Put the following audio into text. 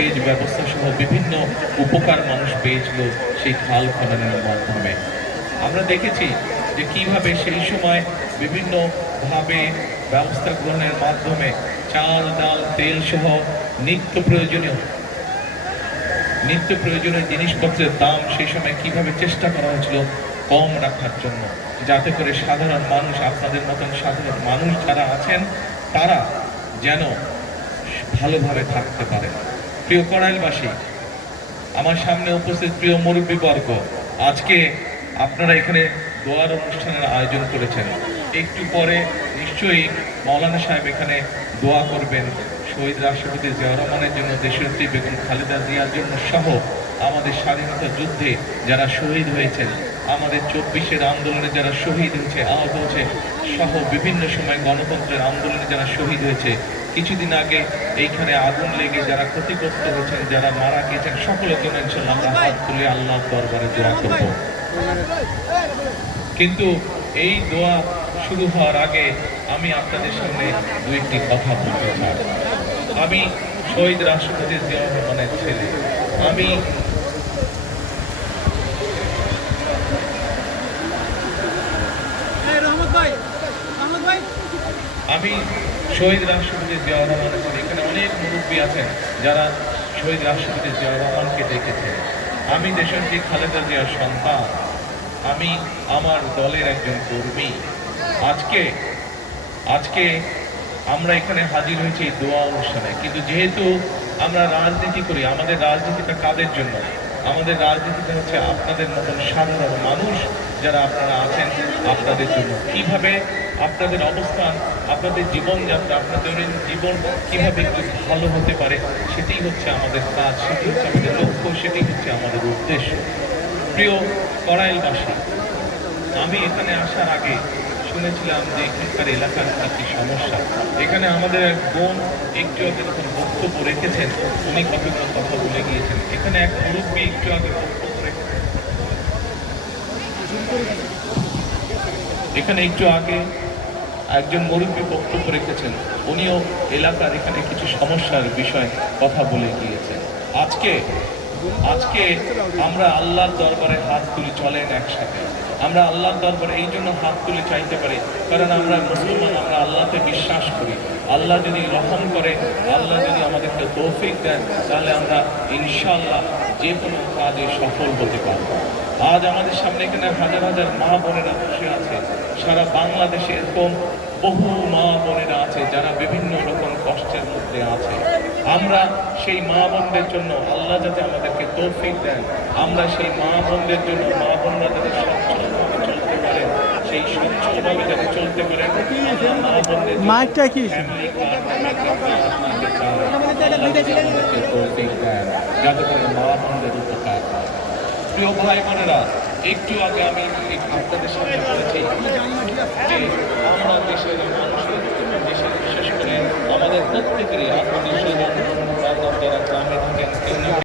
সেচ ব্যবস্থা সহ বিভিন্ন উপকার মানুষ পেয়েছিল সেই খাল খননের মাধ্যমে। আমরা দেখেছি যে কিভাবে সেই সময় বিভিন্নভাবে ব্যবস্থা গ্রহণের মাধ্যমে চাল ডাল তেল সহ নিত্য প্রয়োজনীয় জিনিসপত্রের দাম সেই সময় কিভাবে চেষ্টা করা হয়েছিল কম রাখার জন্য, যাতে করে সাধারণ মানুষ, আপনাদের মতন সাধারণ মানুষ যারা আছেন তারা যেন ভালোভাবে থাকতে পারে। প্রিয় কড়াইলবাসী, আমার সামনে উপস্থিত প্রিয় মুরব্বীবর্গ, আজকে আপনারা এখানে দোয়ার অনুষ্ঠানের আয়োজন করেছেন। একটু পরে নিশ্চয়ই মাওলানা সাহেব এখানে দোয়া করবেন শহীদ রাষ্ট্রপতি জিয়াউর রহমানের জন্য, দেশনেত্রী বেগম খালেদা জিয়ার জন্য সহ আমাদের স্বাধীনতা যুদ্ধে যারা শহীদ হয়েছেন, আমাদের 24-এর আন্দোলনে যারা শহীদ হয়েছে, আহত হয়েছে সহ বিভিন্ন সময় গণতন্ত্রের আন্দোলনে যারা শহীদ হয়েছে, কিছুদিন আগে এইখানে আগুন লেগে যারা ক্ষতিগ্রস্ত হয়েছেন, যারা মারা গিয়েছেন, সকলের জন্য ইনশাআল্লাহ আমরা হাত তুলে আল্লাহর দরবারে দোয়া করব। কিন্তু এই দোয়া শুরু হওয়ার আগে আমি আপনাদের সামনে দু একটি কথা বলতে চাই। আমি শহীদ রাষ্ট্রপতি জিয়াউর রহমানের ছেলে। আমি শহীদ রাষ্ট্রপতি জিয়াউর রহমানের ছেলে। এখানে অনেক মুরব্বী আছেন যারা শহীদ রাষ্ট্রপতি জিয়াউর রহমানকে দেখেছেন। আমি দেশনেত্রী খালেদা জিয়ার সন্তান। আমি আমার দলের একজন কর্মী। আজকে আমরা এখানে হাজির হয়েছি এই দোয়া অনুষ্ঠানে, কিন্তু যেহেতু আমরা রাজনীতি করি, আমাদের রাজনীতিটা কাদের জন্য? আমাদের রাজনীতিটা হচ্ছে আপনাদের মতন সাধারণ মানুষ যারা আপনারা আছেন, আপনাদের জন্য। কিভাবে আপনাদের অবস্থান, আপনাদের জীবনযাত্রা, আপনাদের জীবন কিভাবে একটু ভালো হতে পারে, সেটি হচ্ছে আমাদের কাজ, সেটি হচ্ছে আমাদের লক্ষ্য, সেটি হচ্ছে আমাদের উদ্দেশ্য। প্রিয় কড়াইলবাসী, আমি এখানে আসার আগে শুনেছিলাম যে এখানকার এলাকার কি সমস্যা। এখানে আমাদের এক বোন একটু আগে যখন বক্তব্য রেখেছেন, উনি কতগুলো কথা বলে গিয়েছেন। এখানে এক মুরব্বী একটু আগে বক্তব্য রেখেছেন, এখানে একটু আগে একজন মুরব্বী বক্তব্য রেখেছেন, উনিও এলাকার এখানে কিছু সমস্যার বিষয়ে কথা বলে গিয়েছেন। আজকে আমরা আল্লাহর দরবারে হাত তুলি, চলেন একসাথে। আমরা আল্লাহর দরবারে এই জন্য হাত তুলে চাইতে পারি কারণ আমরা মুসলমান, আমরা আল্লাহকে বিশ্বাস করি। আল্লাহ যদি রহম করে, আল্লাহ যদি আমাদেরকে তৌফিক দেন, তাহলে আমরা ইনশাআল্লাহ যে কোনো কাজে সফল হতে পারব। আজ আমাদের সামনে এখানে হাজার হাজার মা বোনেরা বসে আছে। সারা বাংলাদেশে এরকম বহু মা বোনেরা আছে যারা বিভিন্ন রকম কষ্টের মধ্যে আছে। আমরা সেই মা বোনদের জন্য আল্লাহ যাতে আমাদেরকে তৌফিক দেন, আমরা সেই মা বোনদের জন্য, মা বোনরা যাতে সচ্ছলভাবে চলতে পারে, সেই সচ্ছলভাবে যাতে চলতে পারে, মা বোনদের মাইকটা কি তৌফিক দেন, যাতে করে মা বোনদের উপকার হয়। প্রিয় ভাই বোনেরা, একটু আগে আমি আপনাদের সামনে বলেছি